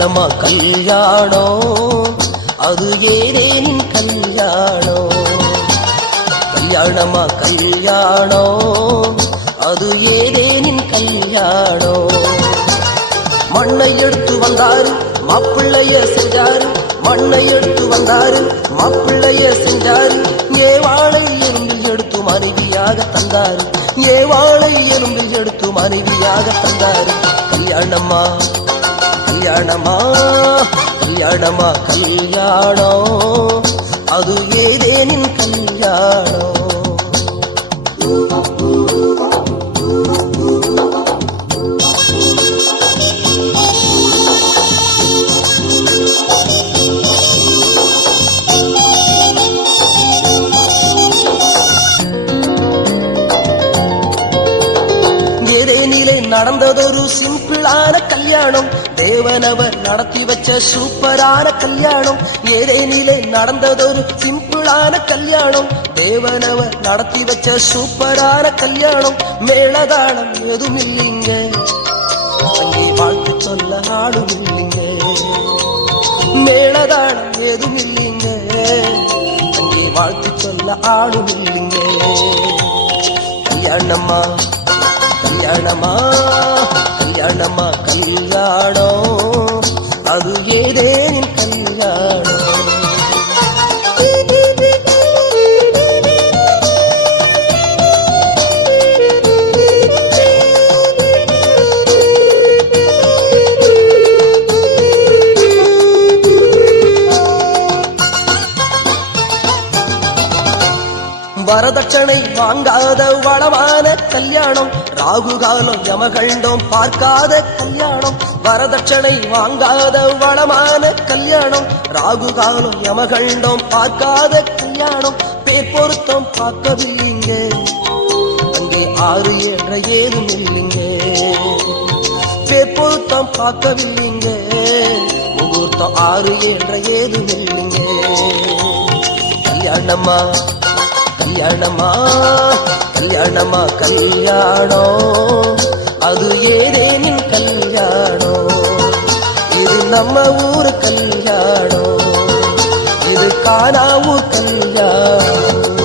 கல்யாணமா கல்யாணம் அது ஏதேனின் கல்யாணம். கல்யாணமா கல்யாணம் அது ஏதேனின் கல்யாணம். மண்ணை எடுத்து வந்தாரு மாப்பிள்ளைய செஞ்சாரு, மண்ணை எடுத்து வந்தாரு மாப்பிள்ளைய செஞ்சாரு. ஏவாளை எலும்பில் எடுத்து மனைவியாக தந்தாரு, ஏவாளை எலும்பில் எடுத்து மனைவியாக தந்தாரு. கல்யாணமா கல்யாணமா கல்யாணமா கல்யாணம் அது ஏதேனின் கல்யாணம். நடந்ததொரு சிம்பிளான கல்யாணம், தேவனவர் நடத்தி வச்ச சூப்பரான கல்யாணம். ஏதேனிலே நடந்ததொரு சிம்பிளான கல்யாணம், தேவனவர் நடத்தி வச்ச சூப்பரான கல்யாணம். மேளதாளம் எதுவும் இல்லைங்க, அங்கே வாழ்த்து சொல்ல ஆளும் இல்லைங்க. மேளதாளம் எதுவும் இல்லைங்க, அங்கே வாழ்த்து சொல்ல ஆளும் இல்லைங்க. கல்யாணமா கல்யாணமா கல்யாணமா கல்யாணம் அது ஏதேனின் கல்யாணம். வரதட்சணை வாங்காத வளமான கல்யாணம், ராகு காலம் யமகண்டம் பார்க்காத கல்யாணம். வரதட்சணை வாங்காத வளமான கல்யாணம், ராகு காலம் யமகண்டம் பார்க்காத கல்யாணம். பேர் பொருத்தம் பார்க்கவில்லைங்க, அங்கே 6 7 ஏதும் இல்லைங்க. பேர் பொருத்தம் பார்க்கவில்லைங்க, முகூர்த்தம் 6 7 ஏதும் இல்லைங்க. கல்யாணமா கல்யாணமா கல்யாணமா கல்யாணம் அது ஏதேனின் கல்யாணம். இது நம்ம ஊரு கல்யாணம், இது காணா ஊர் கல்யாணம்.